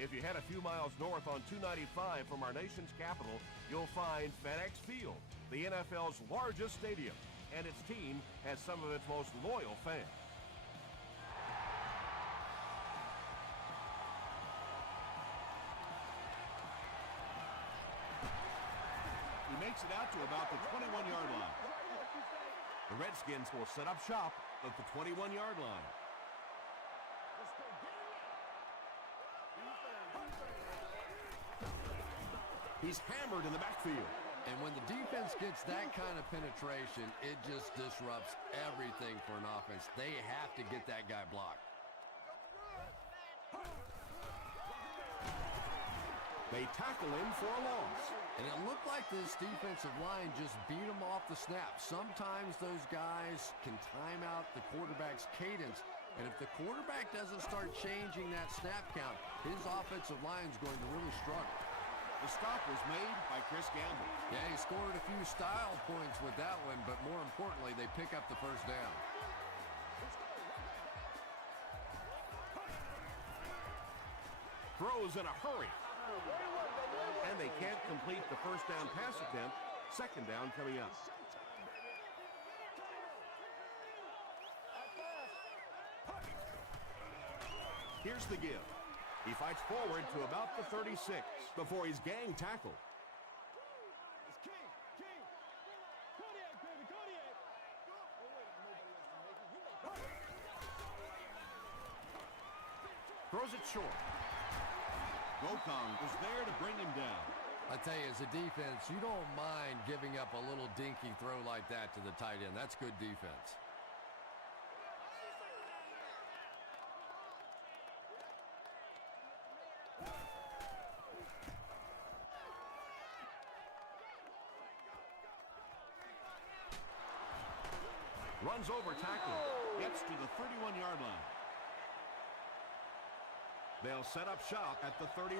If you head a few miles north on 295 from our nation's capital, you'll find FedEx Field, the NFL's largest stadium, and its team has some of its most loyal fans. He makes it out to about the 21-yard line. The Redskins will set up shop at the 21-yard line. He's hammered in the backfield. And when the defense gets that kind of penetration, it just disrupts everything for an offense. They have to get that guy blocked. They tackle him for a loss. And it looked like this defensive line just beat him off the snap. Sometimes those guys can time out the quarterback's cadence. And if the quarterback doesn't start changing that snap count, his offensive line is going to really struggle. The stop was made by Chris Gamble. Yeah, he scored a few style points with that one, but more importantly, they pick up the first down. Throws in a hurry. And they can't complete the first down pass attempt. Second down coming up. Here's the give. He fights forward to about the 36 before he's gang tackled. Throws it short. Gokong was there to bring him down. I tell you, as a defense, you don't mind giving up a little dinky throw like that to the tight end. That's good defense. Runs over tackle. Gets to the 31-yard line. They'll set up shop at the 31.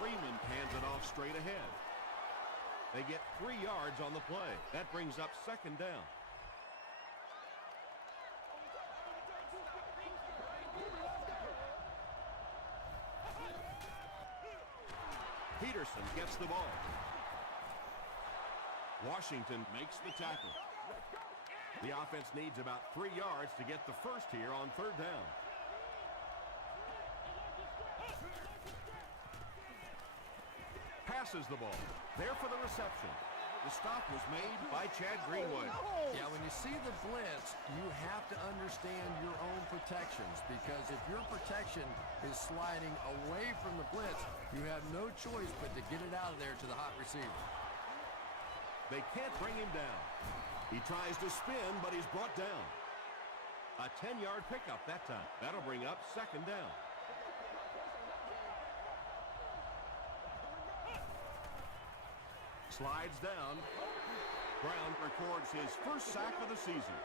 Freeman hands it off straight ahead. They get 3 yards on the play. That brings up second down. Peterson gets the ball. Washington makes the tackle. The offense needs about 3 yards to get the first here on third down. Passes the ball. There for the reception. The stop was made by Chad Greenwood. Yeah, when you see the blitz, you have to understand your own protections, because if your protection is sliding away from the blitz, you have no choice but to get it out of there to the hot receiver. They can't bring him down. He tries to spin, but he's brought down. A 10-yard pickup that time. That'll bring up second down. Slides down. Brown records his first sack of the season.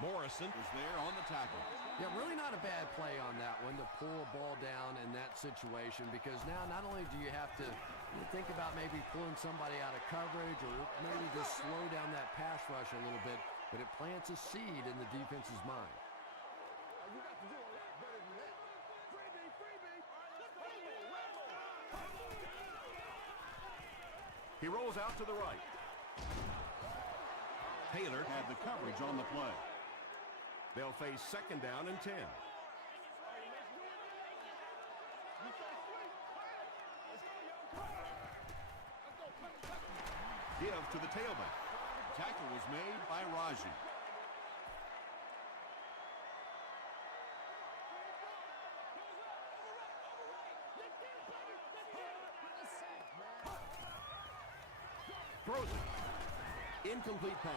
Morrison was there on the tackle. Yeah, really not a bad play on that one, to pull a ball down in that situation, because now not only do you have to think about maybe pulling somebody out of coverage or maybe just slow down that pass rush a little bit, but it plants a seed in the defense's mind. He rolls out to the right. Taylor Had the coverage on the play. They'll face second down and 10. Give to the tailback. Tackle was made by Raji. Throws it. Incomplete pass.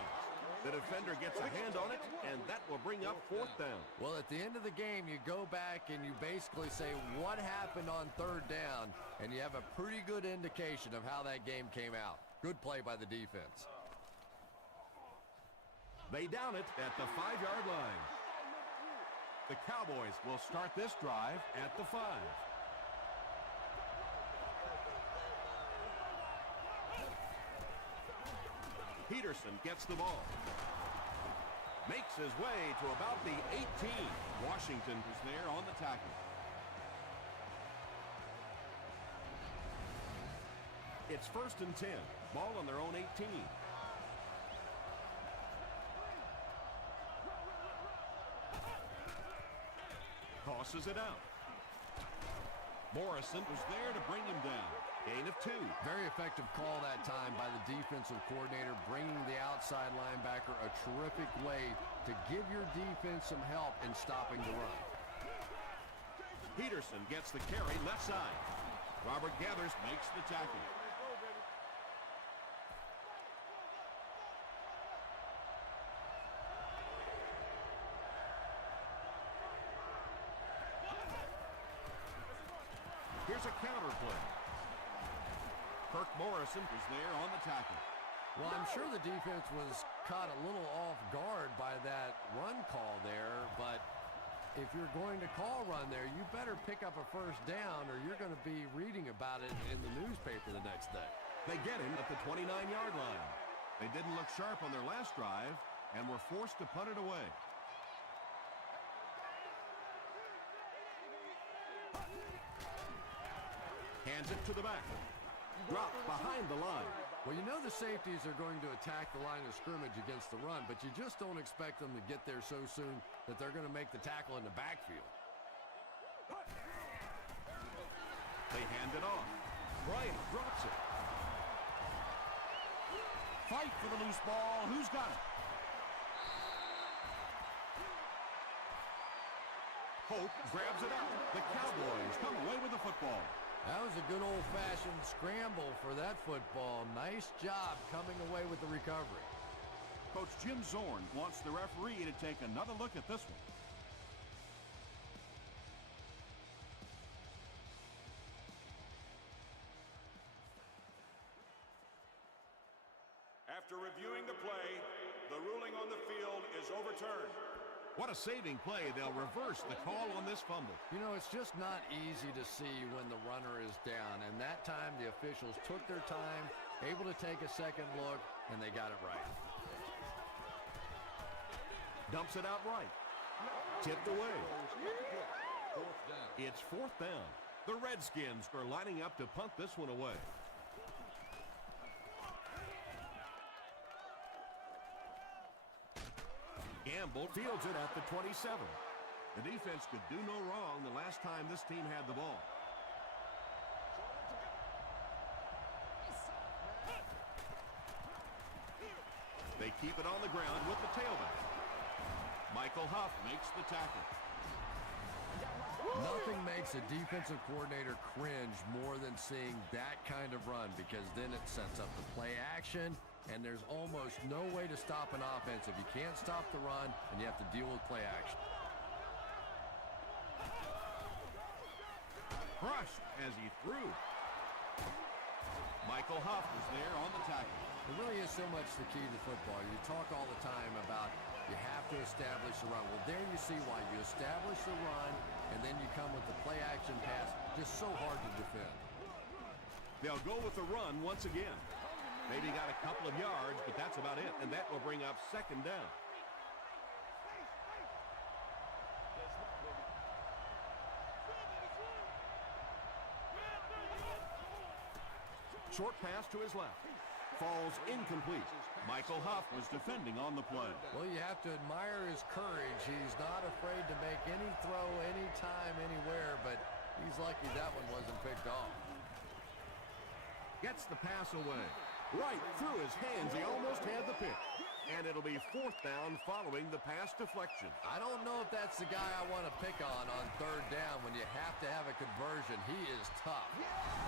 The defender gets a hand on it, and that will bring up fourth down. Well, at the end of the game, you go back and you basically say what happened on third down, and you have a pretty good indication of how that game came out. Good play by the defense. They down it at the 5-yard line. The Cowboys will start this drive at the 5. Peterson gets the ball. Makes his way to about the 18. Washington is there on the tackle. It's 1st and 10. Ball on their own 18. Tosses it out. Morrison was there to bring him down. Gain of 2. Very effective call that time by the defensive coordinator, bringing the outside linebacker a terrific way to give your defense some help in stopping the run. Peterson gets the carry left side. Robert Gathers makes the tackle. Here's a counter play. Kirk Morrison is there on the tackle. Well, I'm sure the defense was caught a little off guard by that run call there, but if you're going to call run there, you better pick up a first down or you're going to be reading about it in the newspaper the next day. They get him at the 29-yard line. They didn't look sharp on their last drive and were forced to punt it away. Hands it to the back. Drop behind the line. Well, you know the safeties are going to attack the line of scrimmage against the run, but you just don't expect them to get there so soon that they're going to make the tackle in the backfield. They hand it off. Bryant drops it. Fight for the loose ball. Who's got it? Hope grabs it out. The Cowboys come away with the football. That was a good old-fashioned scramble for that football. Nice job coming away with the recovery. Coach Jim Zorn wants the referee to take another look at this one. After reviewing the play, the ruling on the field is overturned. What a saving play. They'll reverse the call on this fumble. You know, it's just not easy to see when the runner is down, and that time the officials took their time, able to take a second look, and they got it right. Dumps it out right. Tipped away. It's 4th down. The Redskins are lining up to punt this one away. Gamble fields it at the 27. The defense could do no wrong the last time this team had the ball. They keep it on the ground with the tailback. Michael Huff makes the tackle. Nothing makes a defensive coordinator cringe more than seeing that kind of run, because then it sets up the play action, and there's almost no way to stop an offense if you can't stop the run and you have to deal with play action. Crushed as he threw. Michael Huff was there on the tackle. It really is so much the key to football. You talk all the time about you have to establish the run. Well, there you see why. You establish the run, and then you come with the play action pass. Just so hard to defend. They'll go with the run once again. Maybe got a couple of yards, but that's about it. And that will bring up 2nd down. Short pass to his left. Falls incomplete. Michael Huff was defending on the play. Well, you have to admire his courage. He's not afraid to make any throw, anytime, anywhere, but he's lucky that one wasn't picked off. Gets the pass away. Right through his hands. He almost had the pick. And it'll be 4th down following the pass deflection. I don't know if that's the guy I want to pick on 3rd down when you have to have a conversion. He is tough.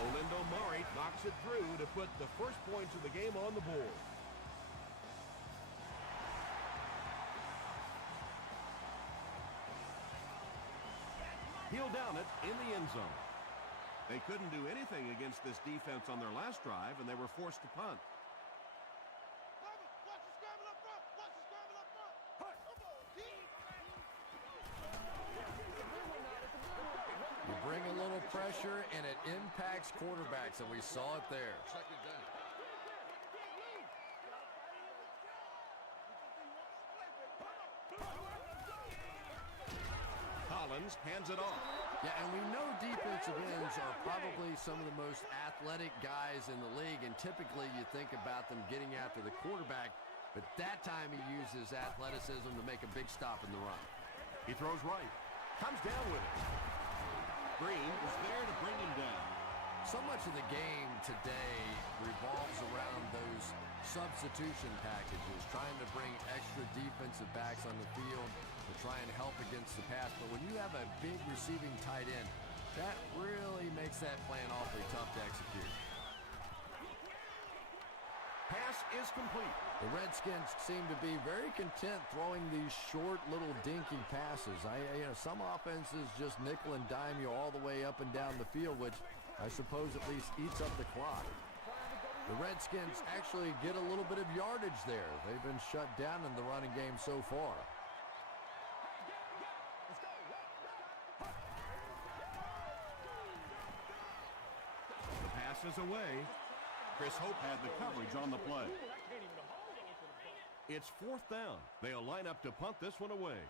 Olindo Murray knocks it through to put the first points of the game on the board. He'll down it in the end zone. They couldn't do anything against this defense on their last drive, and they were forced to punt. pressure, and it impacts quarterbacks, and we saw it there. Collins hands it off. Yeah, and we know defensive ends are probably some of the most athletic guys in the league, and typically you think about them getting after the quarterback, but that time he uses athleticism to make a big stop in the run. He throws right. Comes down with it. Green is there to bring him down. So much of the game today revolves around those substitution packages, trying to bring extra defensive backs on the field to try and help against the pass. But when you have a big receiving tight end, that really makes that plan awfully tough to execute. Pass is complete. The Redskins seem to be very content throwing these short little dinky passes. Some offenses just nickel and dime you all the way up and down the field, which I suppose at least eats up the clock. The Redskins actually get a little bit of yardage there. They've been shut down in the running game so far. The pass is away. Chris Hope had the coverage on the play. It's 4th down. They'll line up to punt this one away.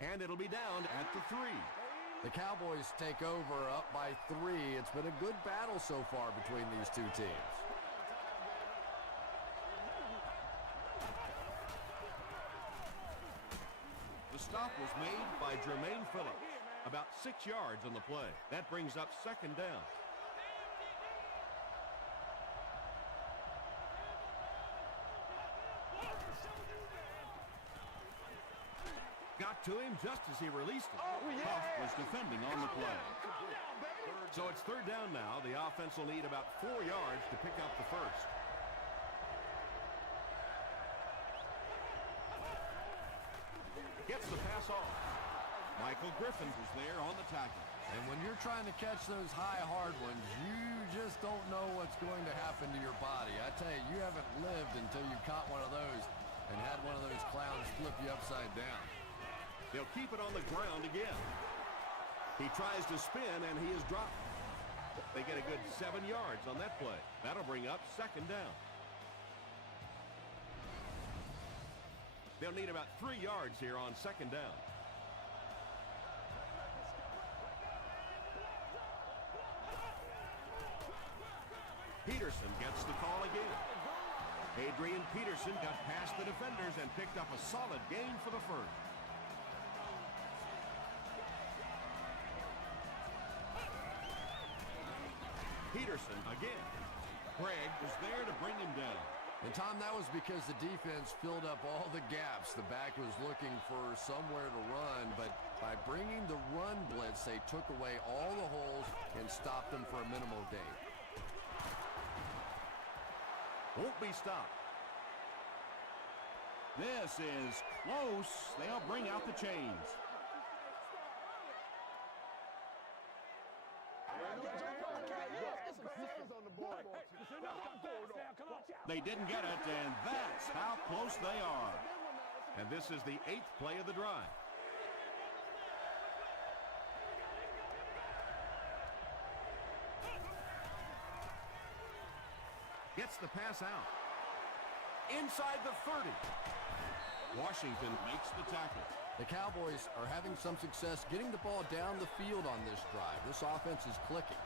And it'll be down at the 3. The Cowboys take over up by 3. It's been a good battle so far between these two teams. The stop was made by Jermaine Phillips. About 6 yards on the play. That brings up 2nd down. Got to him just as he released it. Huff was defending on the play. So it's 3rd down now. The offense will need about 4 yards to pick up the first. Gets the pass off. Michael Griffin was there on the tackle. And when you're trying to catch those high, hard ones, you just don't know what's going to happen to your body. I tell you, you haven't lived until you caught one of those and had one of those clowns flip you upside down. They'll keep it on the ground again. He tries to spin, and he is dropped. They get a good 7 yards on that play. That'll bring up 2nd down. They'll need about 3 yards here on 2nd down. Peterson gets the call again. Adrian Peterson got past the defenders and picked up a solid gain for the first. Peterson again. Craig was there to bring him down. And, Tom, that was because the defense filled up all the gaps. The back was looking for somewhere to run, but by bringing the run blitz, they took away all the holes and stopped them for a minimal gain. Won't be stopped. This is close. They'll bring out the chains. They didn't get it, and that's how close they are. And this is the 8th play of the drive. Gets the pass out. Inside the 30. Washington makes the tackle. The Cowboys are having some success getting the ball down the field on this drive. This offense is clicking.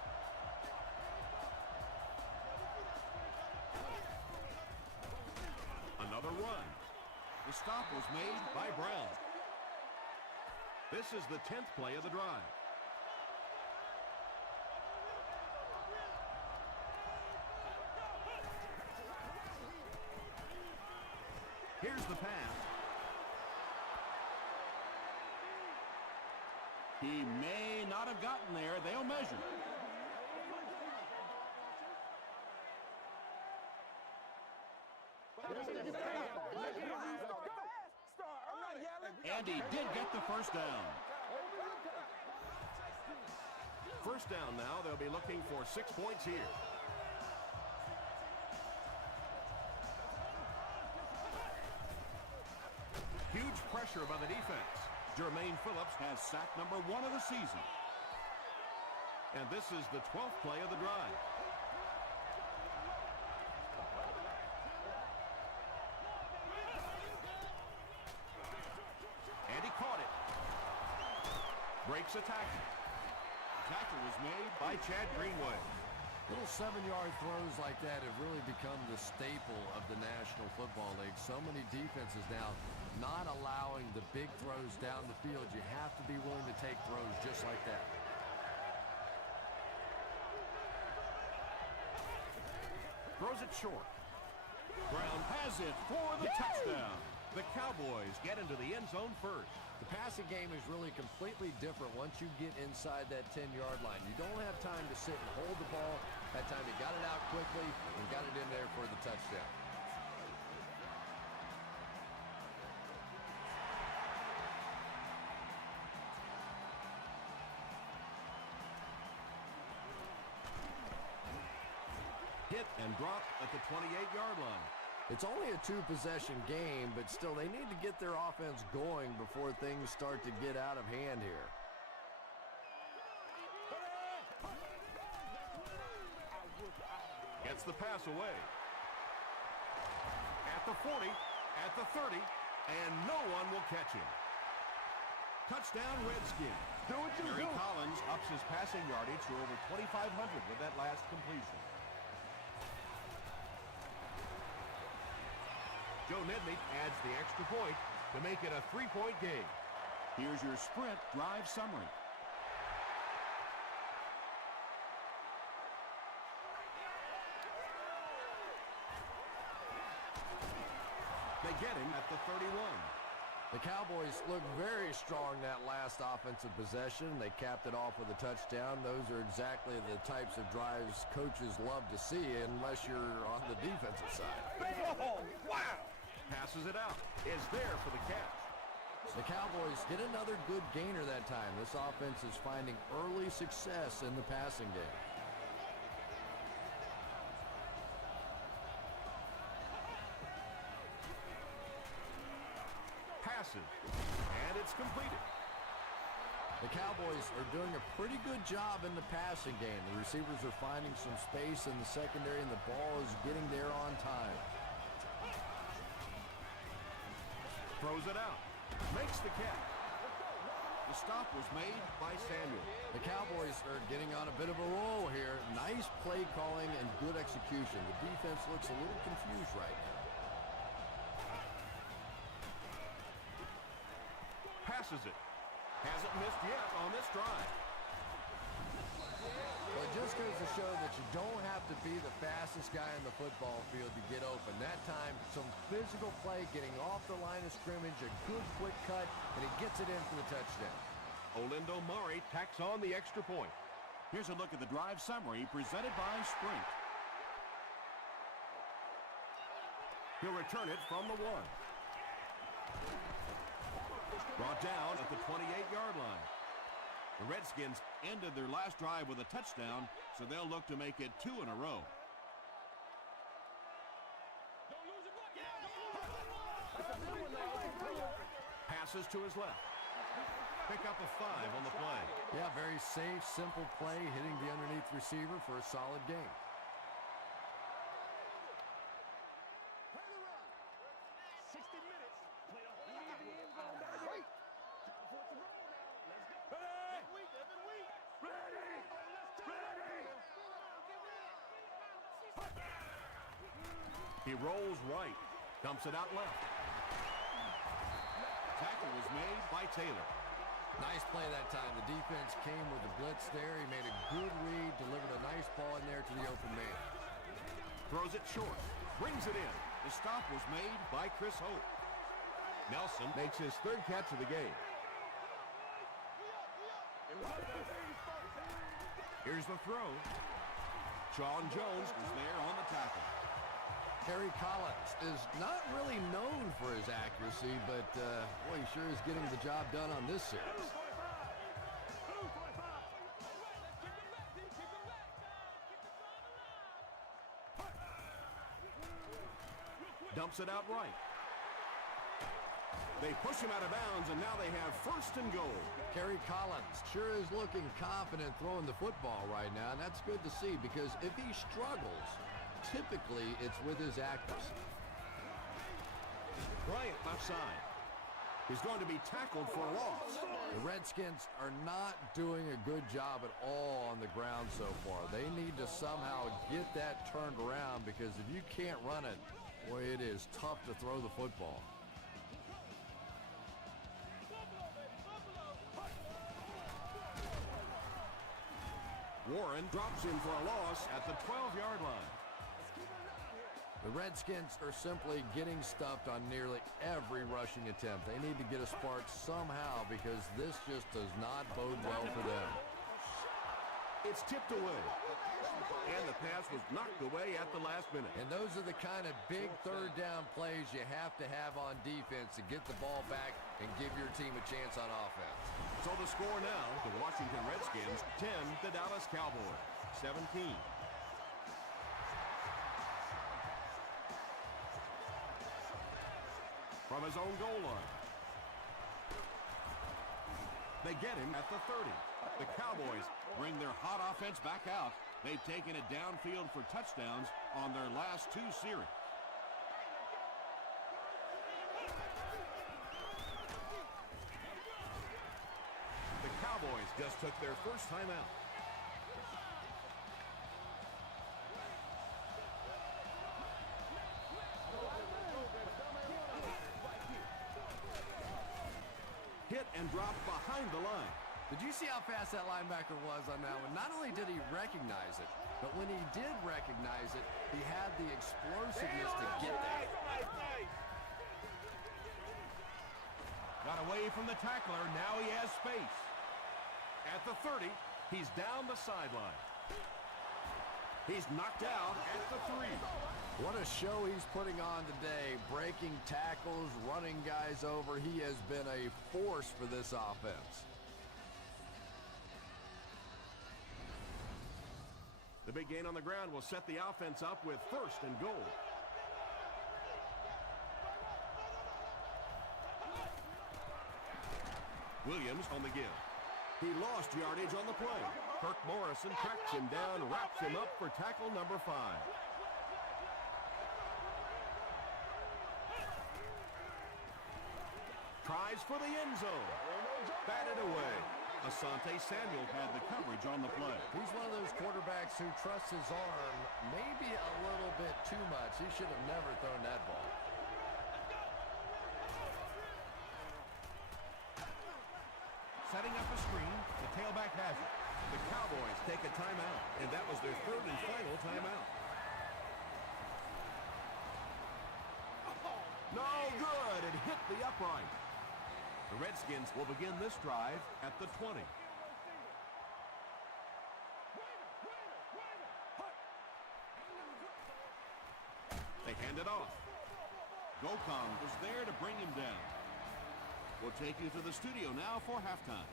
Another run. The stop was made by Brown. This is the 10th play of the drive. Here's the pass. He may not have gotten there. They'll measure. And he did get the first down. First down now. They'll be looking for 6 points here. pressure by the defense. Jermaine Phillips has sack number 1 of the season. And this is the 12th play of the drive. And he caught it. Breaks a tackle. Tackle was made by Chad Greenway. Little 7-yard throws like that have really become the staple of the National Football League. So many defenses now not allowing the big throws down the field. You have to be willing to take throws just like that. Throws it short. Brown has it for the touchdown. The Cowboys get into the end zone first. The passing game is really completely different once you get inside that 10-yard line. You don't have time to sit and hold the ball. That time you got it out quickly and got it in there for the touchdown. Hit and dropped at the 28-yard line. It's only a 2-possession game, but still they need to get their offense going before things start to get out of hand here. Gets the pass away. At the 40, at the 30, and no one will catch him. Touchdown, Redskins. Gary Collins ups his passing yardage to over 2,500 with that last completion. Joe Nedley adds the extra point to make it a 3-point game. Here's your sprint drive summary. They get him at the 31. The Cowboys look very strong that last offensive possession. They capped it off with a touchdown. Those are exactly the types of drives coaches love to see unless you're on the defensive side. Oh, wow! Passes it out. Is there for the catch. The Cowboys get another good gainer that time. This offense is finding early success in the passing game. Passes. And it's completed. The Cowboys are doing a pretty good job in the passing game. The receivers are finding some space in the secondary, and the ball is getting there on time. Throws it out. Makes the catch. The stop was made by Samuel. The Cowboys are getting on a bit of a roll here. Nice play calling and good execution. The defense looks a little confused right now. Passes it. Hasn't missed yet on this drive. Well, it just goes to show that you don't have to be the fastest guy in the football field to get open. That time, some physical play, getting off the line of scrimmage, a good quick cut, and he gets it in for the touchdown. Olindo Murray tacks on the extra point. Here's a look at the drive summary presented by Sprint. He'll return it from the 1. Brought down at the 28-yard line. The Redskins ended their last drive with a touchdown, so they'll look to make it 2 in a row. Passes to his left. Pick up a 5 on the play. Yeah, very safe, simple play, hitting the underneath receiver for a solid game. He rolls right. Dumps it out left. Tackle was made by Taylor. Nice play that time. The defense came with the blitz there. He made a good read, delivered a nice ball in there to the open man. Throws it short. Brings it in. The stop was made by Chris Hope. Nelson makes his 3rd catch of the game. Here's the throw. Sean Jones is there on the tackle. Gary Collins is not really known for his accuracy, but boy, he sure is getting the job done on this series. Dumps it out right. They push him out of bounds, and now they have first and goal. Kerry Collins sure is looking confident throwing the football right now, and that's good to see because if he struggles, typically it's with his accuracy. Bryant left side. He's going to be tackled for a loss. The Redskins are not doing a good job at all on the ground so far. They need to somehow get that turned around because if you can't run it, boy, it is tough to throw the football. Warren drops him for a loss at the 12-yard line. The Redskins are simply getting stuffed on nearly every rushing attempt. They need to get a spark somehow because this just does not bode well for them. It's tipped away. And the pass was knocked away at the last minute. And those are the kind of big third down plays you have to have on defense to get the ball back and give your team a chance on offense. So the score now, the Washington Redskins 10, the Dallas Cowboys 17. From his own goal line. They get him at the 30. The Cowboys bring their hot offense back out. They've taken it downfield for touchdowns on their last two series. The Cowboys just took their first time out. Hit and drop behind the line. Did you see how fast that linebacker was on that one? Not only did he recognize it, but when he did recognize it, he had the explosiveness to get there. Got away from the tackler. Now he has space. At the 30, he's down the sideline. He's knocked out at the 3. What a show he's putting on today, breaking tackles, running guys over. He has been a force for this offense. The big gain on the ground will set the offense up with first and goal. Williams on the give. He lost yardage on the play. Kirk Morrison tracks him down, wraps him up for tackle number 5. Tries for the end zone. Batted away. Asante Samuel had the coverage on the play. He's one of those quarterbacks who trusts his arm maybe a little bit too much. He should have never thrown that ball. Setting up a screen, the tailback has it. The Cowboys take a timeout, and that was their third and final timeout. No good, it hit the upright. The Redskins will begin this drive at the 20. They hand it off. Gokong was there to bring him down. We'll take you to the studio now for halftime.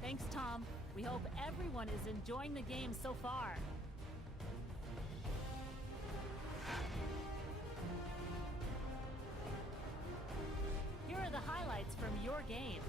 Thanks, Tom. We hope everyone is enjoying the game so far. Here are the highlights from your game.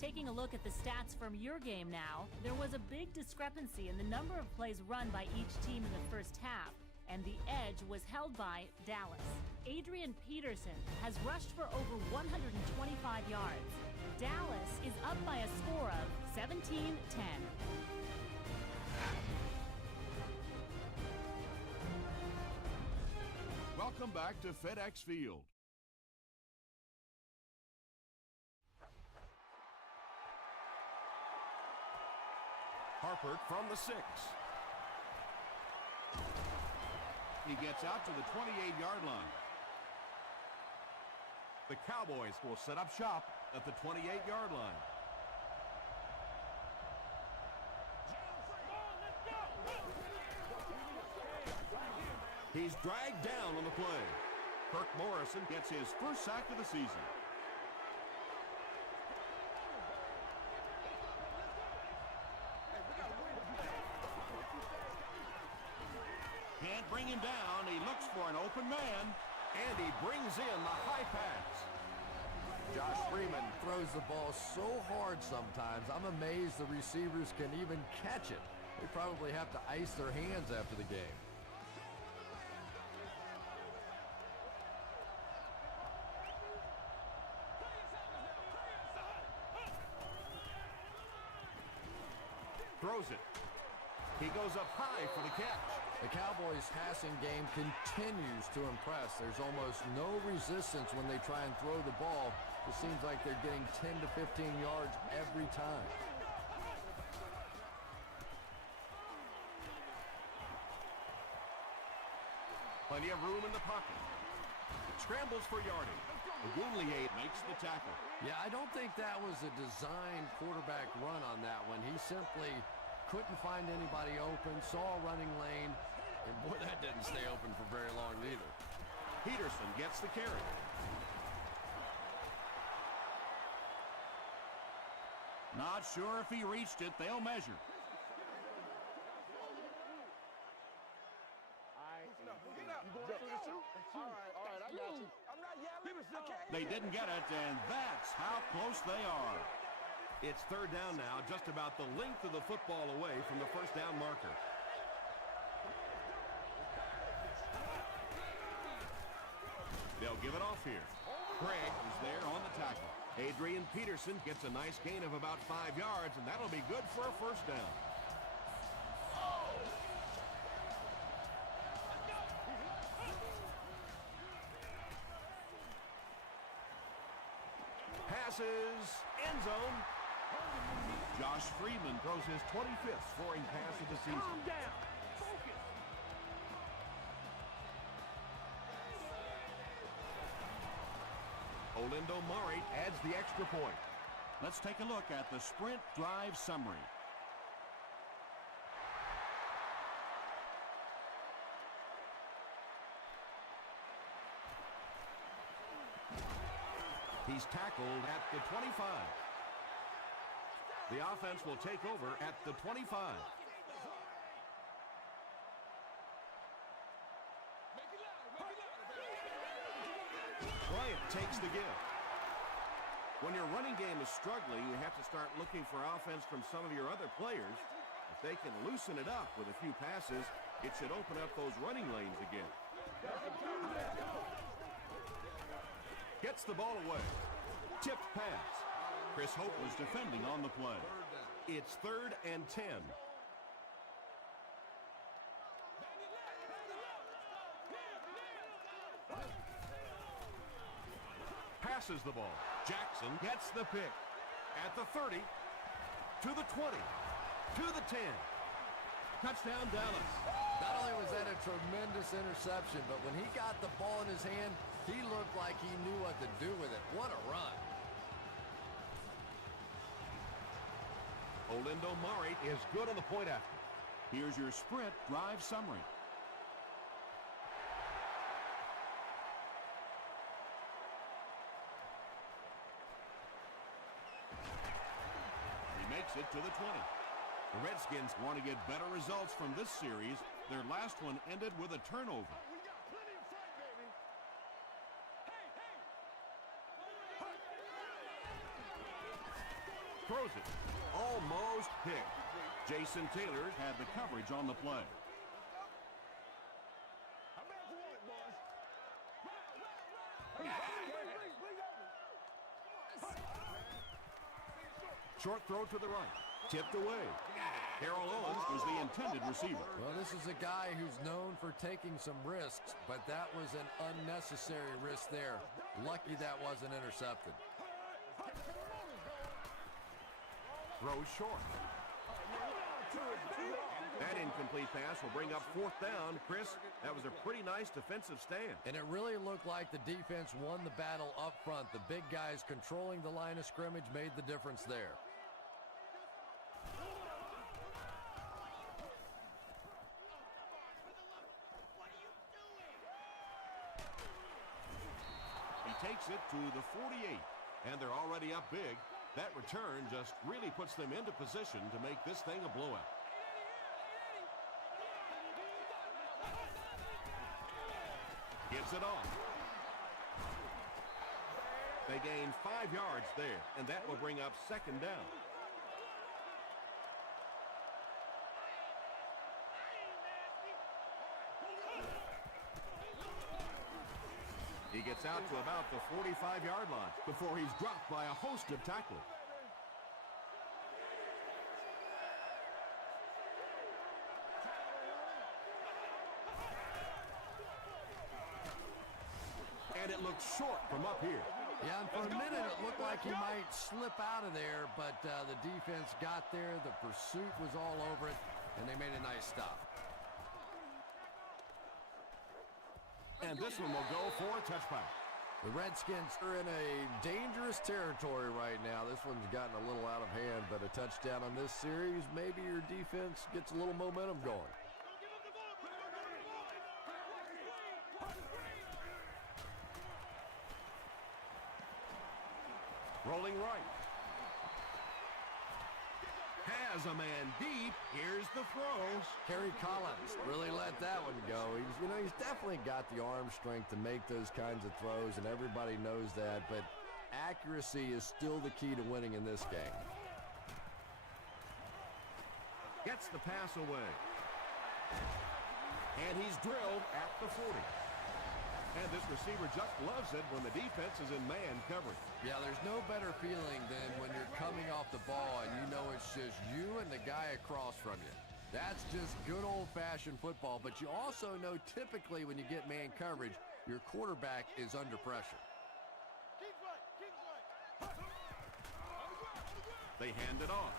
Taking a look at the stats from your game now, there was a big discrepancy in the number of plays run by each team in the first half, and the edge was held by Dallas. Adrian Peterson has rushed for over 125 yards. Dallas is up by a score of 17-10. Welcome back to FedEx Field. Harper from the 6. He gets out to the 28-yard line. The Cowboys will set up shop at the 28-yard line. He's dragged down on the play. Kirk Morrison gets his first sack of the season. Can't bring him down. He looks for an open man, and he brings in the high pass. Josh Freeman throws the ball so hard sometimes, I'm amazed the receivers can even catch it. They probably have to ice their hands after the game. Throws it. He goes up high for the catch. The Cowboys' passing game continues to impress. There's almost no resistance when they try and throw the ball. It seems like they're getting 10 to 15 yards every time. Plenty of room in the pocket. Scrambles for yardage. Ogunleye makes the tackle. Yeah, I don't think that was a designed quarterback run on that one. He simply couldn't find anybody open, saw a running lane, and boy, that didn't stay open for very long either. Peterson gets the carry. Not sure if he reached it. They'll measure. They didn't get it, and that's how close they are. It's third down now, just about the length of the football away from the first down marker. They'll give it off here. Craig is there on the tackle. Adrian Peterson gets a nice gain of about 5 yards, and that'll be good for a first down. Passes, end zone. Josh Freeman throws his 25th scoring pass of the season. Calm down. Focus. Olindo Murray adds the extra point. Let's take a look at the sprint drive summary. He's tackled at the 25. The offense will take over at the 25. Bryant takes the give. When your running game is struggling, you have to start looking for offense from some of your other players. If they can loosen it up with a few passes, it should open up those running lanes again. Gets the ball away. Tipped pass. Chris Hope was defending on the play. It's 3rd and 10. Passes the ball. Jackson gets the pick. At the 30, to the 20, to the 10. Touchdown, Dallas. Not only was that a tremendous interception, but when he got the ball in his hand, he looked like he knew what to do with it. What a run. Olindo Murray is good on the point after. Here's your sprint drive summary. He makes it to the 20. The Redskins want to get better results from this series. Their last one ended with a turnover. Throws it. Almost picked. Jason Taylor had the coverage on the play. Short throw to the right. Tipped away. Harold Owens was the intended receiver. Well, this is a guy who's known for taking some risks, but that was an unnecessary risk there. Lucky that wasn't intercepted. Throws short. That incomplete pass will bring up 4th down. Chris, that was a pretty nice defensive stand. And it really looked like the defense won the battle up front. The big guys controlling the line of scrimmage made the difference there. He takes it to the 48, and they're already up big. That return just really puts them into position to make this thing a blowout. Gives it off. They gain 5 yards there, and that will bring up 2nd down. He gets out to about the 45-yard line before he's dropped by a host of tacklers. And it looked short from up here. Yeah, and for a minute it looked like he might slip out of there, but the defense got there. The pursuit was all over it, and they made a nice stop. And this one will go for a touchback. The Redskins are in a dangerous territory right now. This one's gotten a little out of hand, but a touchdown on this series, maybe your defense gets a little momentum going. Rolling right. Has a man deep. Here's the throw. Kerry Collins really let that one go. He's definitely got the arm strength to make those kinds of throws, and everybody knows that, but accuracy is still the key to winning in this game. Gets the pass away. And he's drilled at the 40. And this receiver just loves it when the defense is in man coverage. Yeah, there's no better feeling than when you're coming off the ball and you know it's just you and the guy across from you. That's just good old-fashioned football, but you also know typically when you get man coverage, your quarterback is under pressure. They hand it off.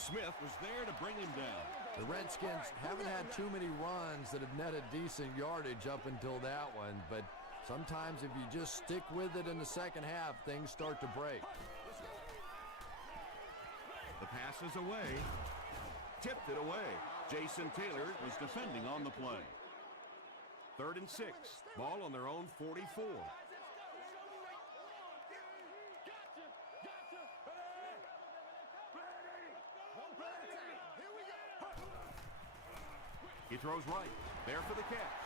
Smith was there to bring him down. The Redskins haven't had too many runs that have netted decent yardage up until that one, but sometimes if you just stick with it in the second half, things start to break. The pass is away. Tipped it away. Jason Taylor was defending on the play. 3rd and 6. Ball on their own 44. He throws right. There for the catch.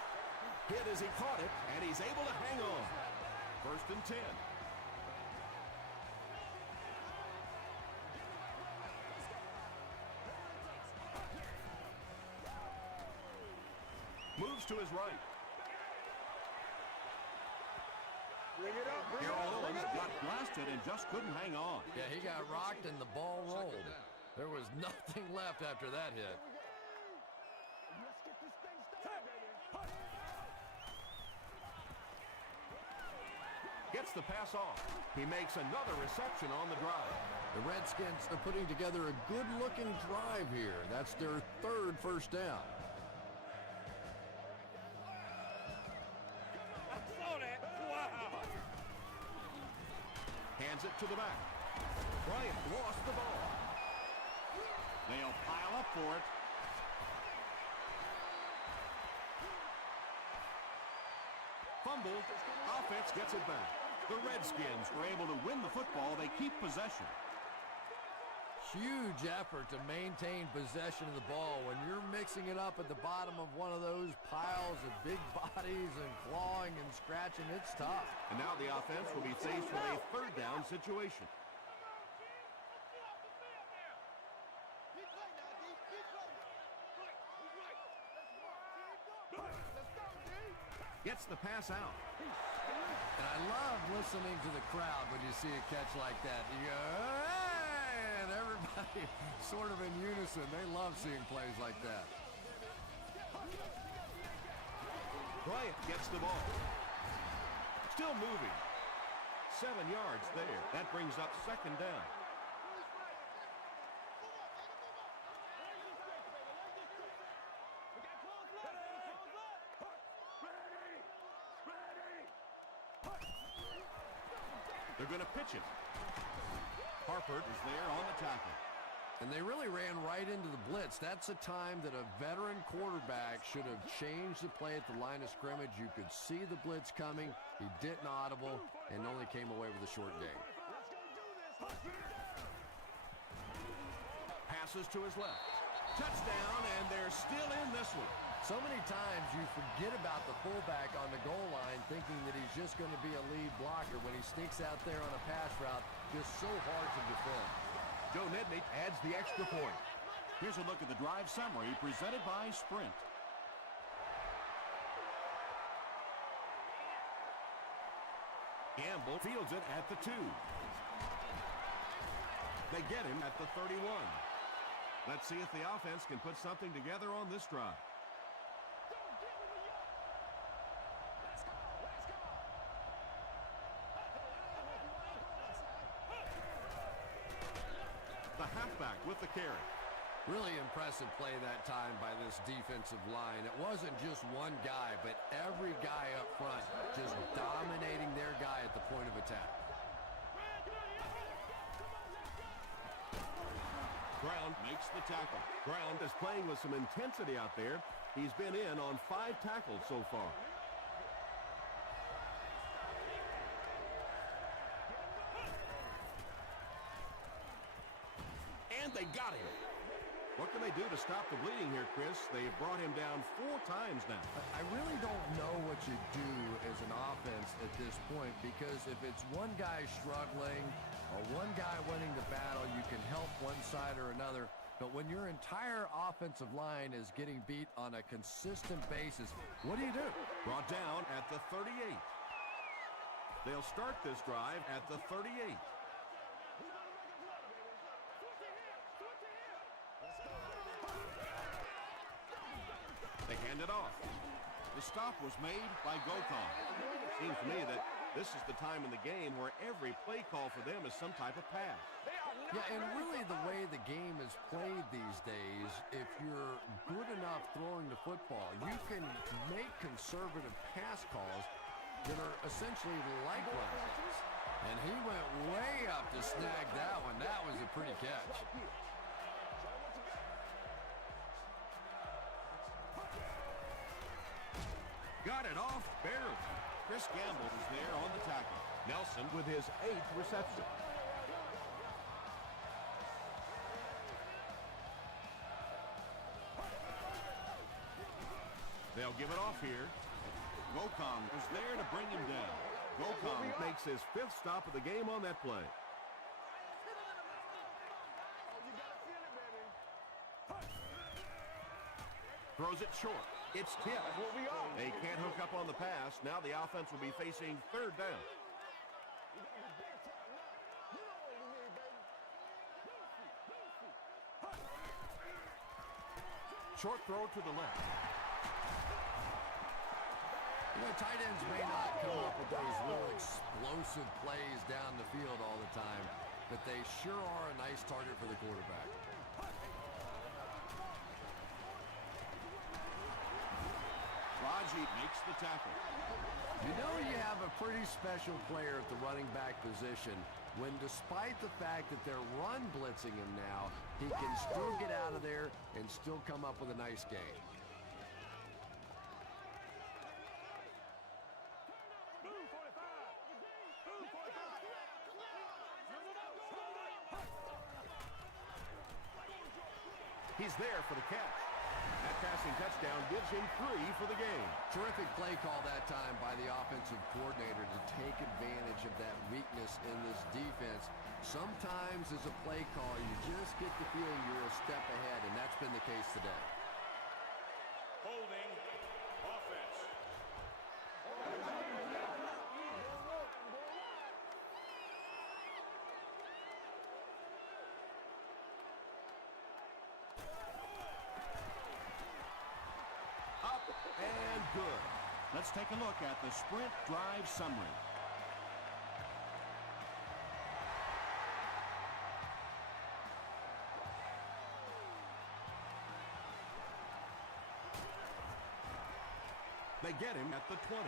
Hit as he caught it, and he's able to hang on. 1st and 10. Moves to his right. Harold Owens got blasted and just couldn't hang on. Yeah, he got rocked and the ball rolled. There was nothing left after that hit. Gets the pass off. He makes another reception on the drive. The Redskins are putting together a good-looking drive here. That's their 3rd first down. I saw that. Wow. Hands it to the back. Bryant lost the ball. They'll pile up for it. Fumbled. Offense gets it back. The Redskins were able to win the football. They keep possession. Huge effort to maintain possession of the ball. When you're mixing it up at the bottom of one of those piles of big bodies and clawing and scratching, it's tough. And now the offense will be faced with a 3rd down situation. Gets the pass out. And I love listening to the crowd when you see a catch like that. You go, hey! And everybody sort of in unison. They love seeing plays like that. Bryant gets the ball. Still moving. 7 yards there. That brings up second down. They're going to pitch it. Harper is there on the tackle. And they really ran right into the blitz. That's a time that a veteran quarterback should have changed the play at the line of scrimmage. You could see the blitz coming. He didn't audible and only came away with a short gain. Passes to his left. Touchdown, and they're still in this one. So many times you forget about the fullback on the goal line thinking that he's just going to be a lead blocker when he sneaks out there on a pass route. Just so hard to defend. Joe Nedney adds the extra point. Here's a look at the drive summary presented by Sprint. Gamble fields it at the 2. They get him at the 31. Let's see if the offense can put something together on this drive. The halfback with the carry. Really impressive play that time by this defensive line. It wasn't just one guy, but every guy up front just dominating their guy at the point of attack. Brown makes the tackle. Brown is playing with some intensity out there. He's been in on 5 tackles so far. And they got him. What can they do to stop the bleeding here, Chris? They've brought him down 4 times now. I really don't know what you do as an offense at this point, because if it's one guy struggling or one guy winning the battle, you can help one side or another. But when your entire offensive line is getting beat on a consistent basis, what do you do? Brought down at the 38. They'll start this drive at the 38. They hand it off. The stop was made by Gokon. Seems to me that this is the time in the game where every play call for them is some type of pass. Yeah, and really the way the game is played these days, if you're good enough throwing the football, you can make conservative pass calls that are essentially like runs. And he went way up to snag that one. That was a pretty catch. Got it off barely. Chris Gamble is there on the tackle. Nelson with his 8th reception. They'll give it off here. Gokong was there to bring him down. Gokong makes his 5th stop of the game on that play. Throws it short. It's tipped. They can't hook up on the pass. Now the offense will be facing 3rd down. Short throw to the left. You know, tight ends may not come up with those real explosive plays down the field all the time, but they sure are a nice target for the quarterback. Raji makes the tackle. You know you have a pretty special player at the running back position when, despite the fact that they're run blitzing him now, he can still get out of there and still come up with a nice gain. He's there for the catch. That passing touchdown gives him 3 for the game. Terrific play call that time by the offensive coordinator to take advantage of that weakness in this defense. Sometimes as a play call, you just get the feeling you're a step ahead, and that's been the case today. Holding offense. good. Let's take a look at the sprint drive summary. They get him at the 20.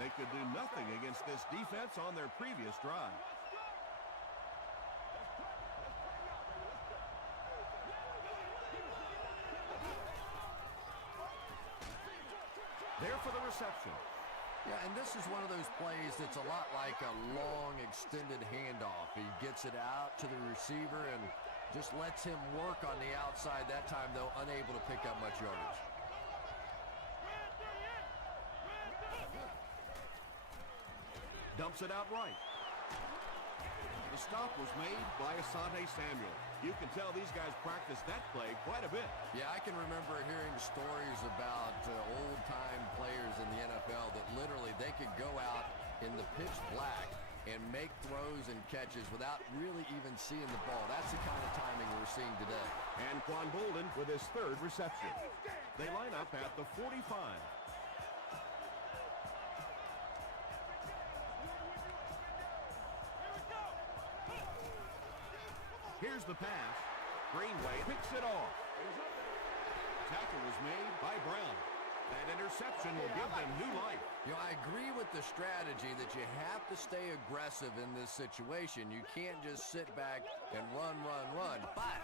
They could do nothing against this defense on their previous drive. There for the reception. Yeah, and this is one of those plays that's a lot like a long extended handoff. He gets it out to the receiver and just lets him work on the outside. That time, though, unable to pick up much yardage. Dumps it out right. The stop was made by Asante Samuel. You can tell these guys practiced that play quite a bit. Yeah, I can remember hearing stories about old-time players in the NFL that literally they could go out in the pitch black and make throws and catches without really even seeing the ball. That's the kind of timing we're seeing today. And Quan Bolden with his third reception. They line up at the 45. Here's the pass. Greenway picks it off. Tackle was made by Brown. That interception will give them new life. You know, I agree with the strategy that you have to stay aggressive in this situation. You can't just sit back and run. But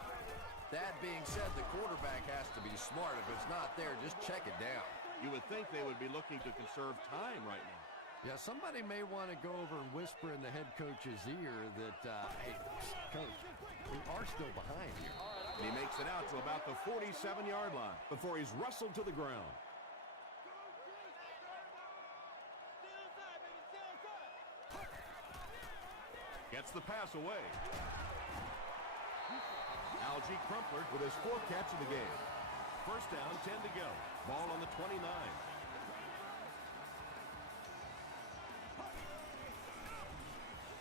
that being said, the quarterback has to be smart. If it's not there, just check it down. You would think they would be looking to conserve time right now. Yeah, somebody may want to go over and whisper in the head coach's ear that, hey, coach, we are still behind here. And he makes it out to about the 47-yard line before he's wrestled to the ground. Gets the pass away. Algie Crumpler with his fourth catch of the game. First down, 10 to go. Ball on the 29.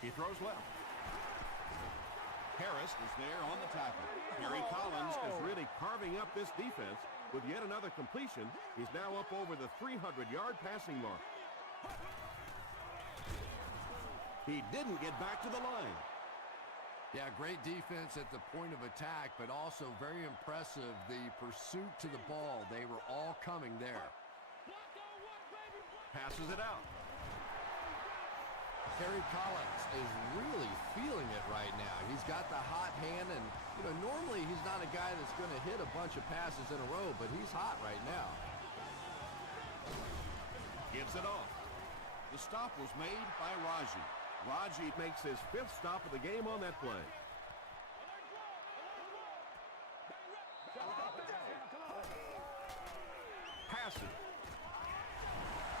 He throws left. Harris is there on the tackle. Gary Collins is really carving up this defense with yet another completion. He's now up over the 300-yard passing mark. He didn't get back to the line. Yeah, great defense at the point of attack, but also very impressive, the pursuit to the ball. They were all coming there. Passes it out. Harry Collins is really feeling it right now. He's got the hot hand, and normally he's not a guy that's going to hit a bunch of passes in a row, but he's hot right now. Gives it off. The stop was made by Raji. Raji makes his fifth stop of the game on that play. Passes.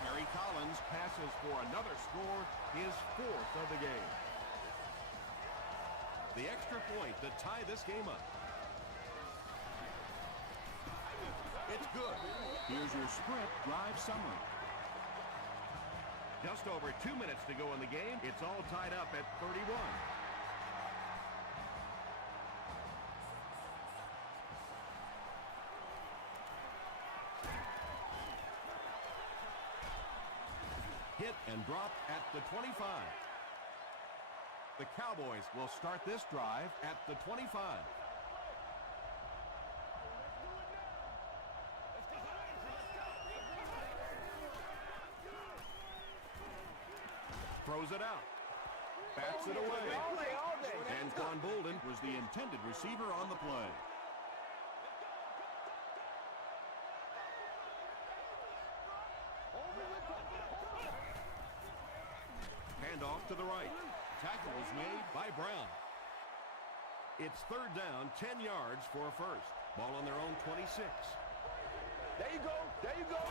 Harry Collins passes for another score, his fourth of the game. The extra point to tie this game up. It's good. Here's your sprint drive summary. Just over 2 minutes to go in the game. It's all tied up at 31. Hit and drop at the 25. The Cowboys will start this drive at the 25. Throws it out. Bats it away. And Quan Bolden was the intended receiver on the play. Handoff to the right. Tackle was made by Brown. It's third down, 10 yards for a first. Ball on their own 26. There you go. There you go.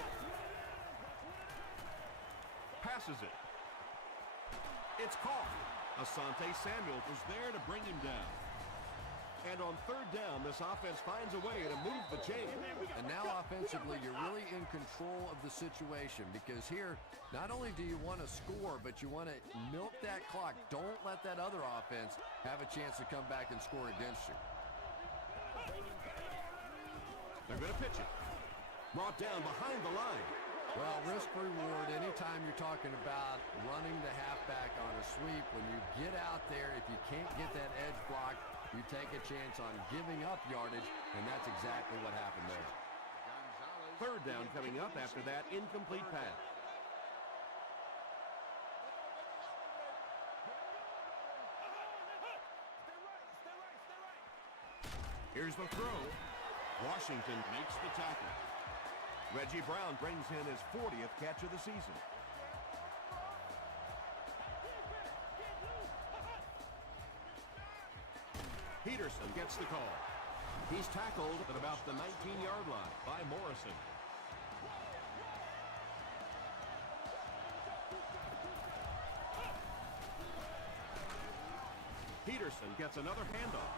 Passes it. It's caught. Asante Samuel was there to bring him down. And on third down, this offense finds a way to move the chain. And now offensively, you're really in control of the situation because here, not only do you want to score, but you want to milk that clock. Don't let that other offense have a chance to come back and score against you. They're going to pitch it. Brought down behind the line. Well, risk reward, anytime you're talking about running the halfback on a sweep, when you get out there, if you can't get that edge block, you take a chance on giving up yardage, and that's exactly what happened there. Third down coming up after that incomplete pass. Here's the throw. Washington makes the tackle. Reggie Brown brings in his 40th catch of the season. Peterson gets the call. He's tackled at about the 19-yard line by Morrison. Peterson gets another handoff.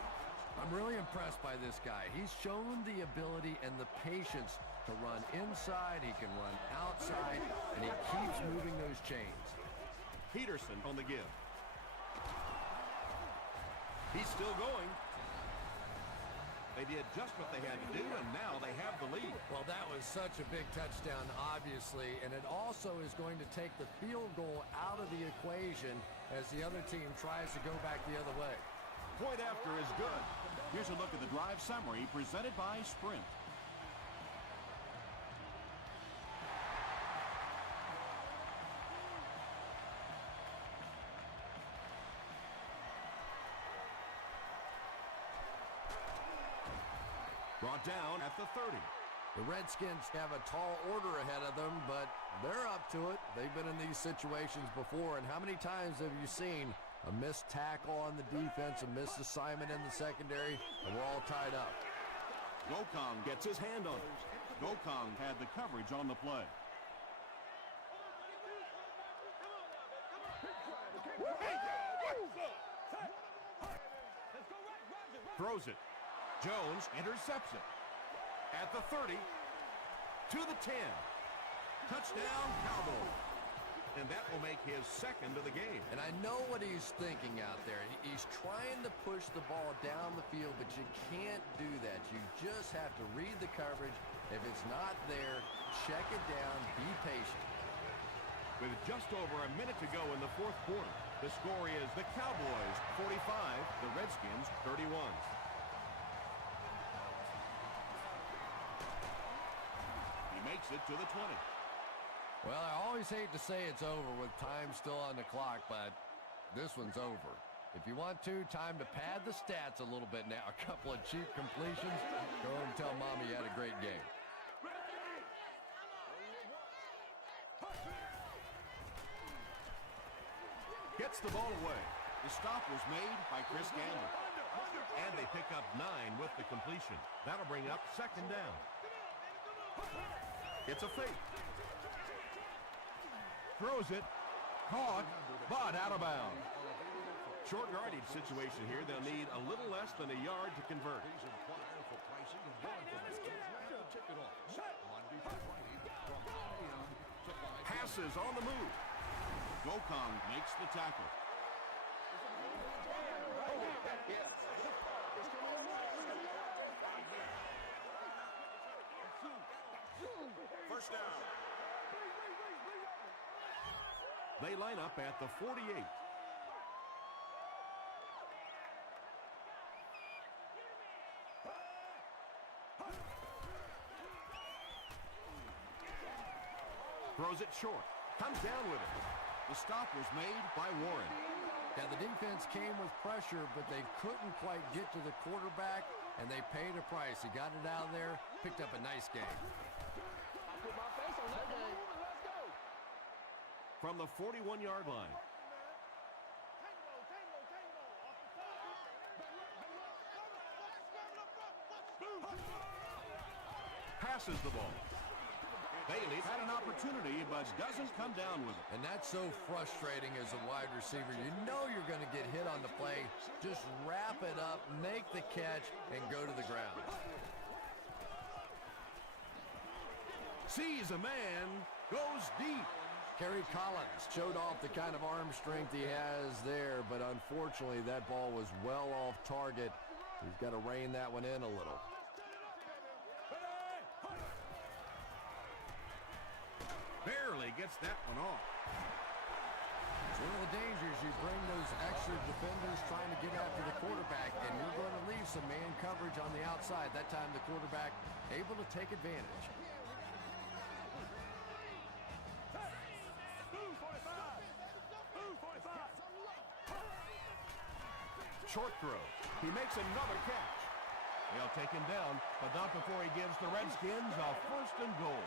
I'm really impressed by this guy. He's shown the ability and the patience to run inside. He can run outside, and he keeps moving those chains. Peterson on the give. He's still going. They did just what they had to do, and now they have the lead. Well, that was such a big touchdown, obviously, and it also is going to take the field goal out of the equation as the other team tries to go back the other way. Point after is good. Here's a look at the drive summary presented by Sprint. Brought down at the 30. The Redskins have a tall order ahead of them, but they're up to it. They've been in these situations before, and how many times have you seen a missed tackle on the defense, a missed assignment in the secondary, and we're all tied up? Gokong gets his hand on it. Gokong had the coverage on the play. Throws it. Jones intercepts it. At the 30, to the 10. Touchdown, Cowboys. And that will make his second of the game. And I know what he's thinking out there. He's trying to push the ball down the field, but you can't do that. You just have to read the coverage. If it's not there, check it down, be patient. With just over a minute to go in the fourth quarter, the score is the Cowboys 45, the Redskins 31. He makes it to the 20. Well, I always hate to say it's over with time still on the clock, but this one's over. If you want to, time to pad the stats a little bit now. A couple of cheap completions. Go and tell Mommy you had a great game. Gets the ball away. The stop was made by Chris Gannon. And they pick up 9 with the completion. That'll bring up second down. It's a fake. Throws it. Caught, but out of bounds. Short yardage situation here. They'll need a little less than a yard to convert. Passes on the move. Gokong makes the tackle. First down. They line up at the 48. Throws it short. Comes down with it. The stop was made by Warren. Yeah, the defense came with pressure, but they couldn't quite get to the quarterback, and they paid a price. He got it out of there, picked up a nice game. From the 41-yard line. Passes the ball. Bailey's had an opportunity, but doesn't come down with it. And that's so frustrating as a wide receiver. You know you're going to get hit on the play. Just wrap it up, make the catch, and go to the ground. Sees a man, goes deep. Kerry Collins showed off the kind of arm strength he has there, but unfortunately that ball was well off target. He's got to rein that one in a little. Barely gets that one off. It's one of the dangers. You bring those extra defenders trying to get after the quarterback, and you're going to leave some man coverage on the outside. That time the quarterback able to take advantage. Short throw. He makes another catch. They'll take him down, but not before he gives the Redskins a 1st and goal.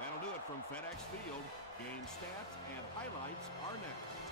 That'll do it from FedEx Field. Game stats and highlights are next.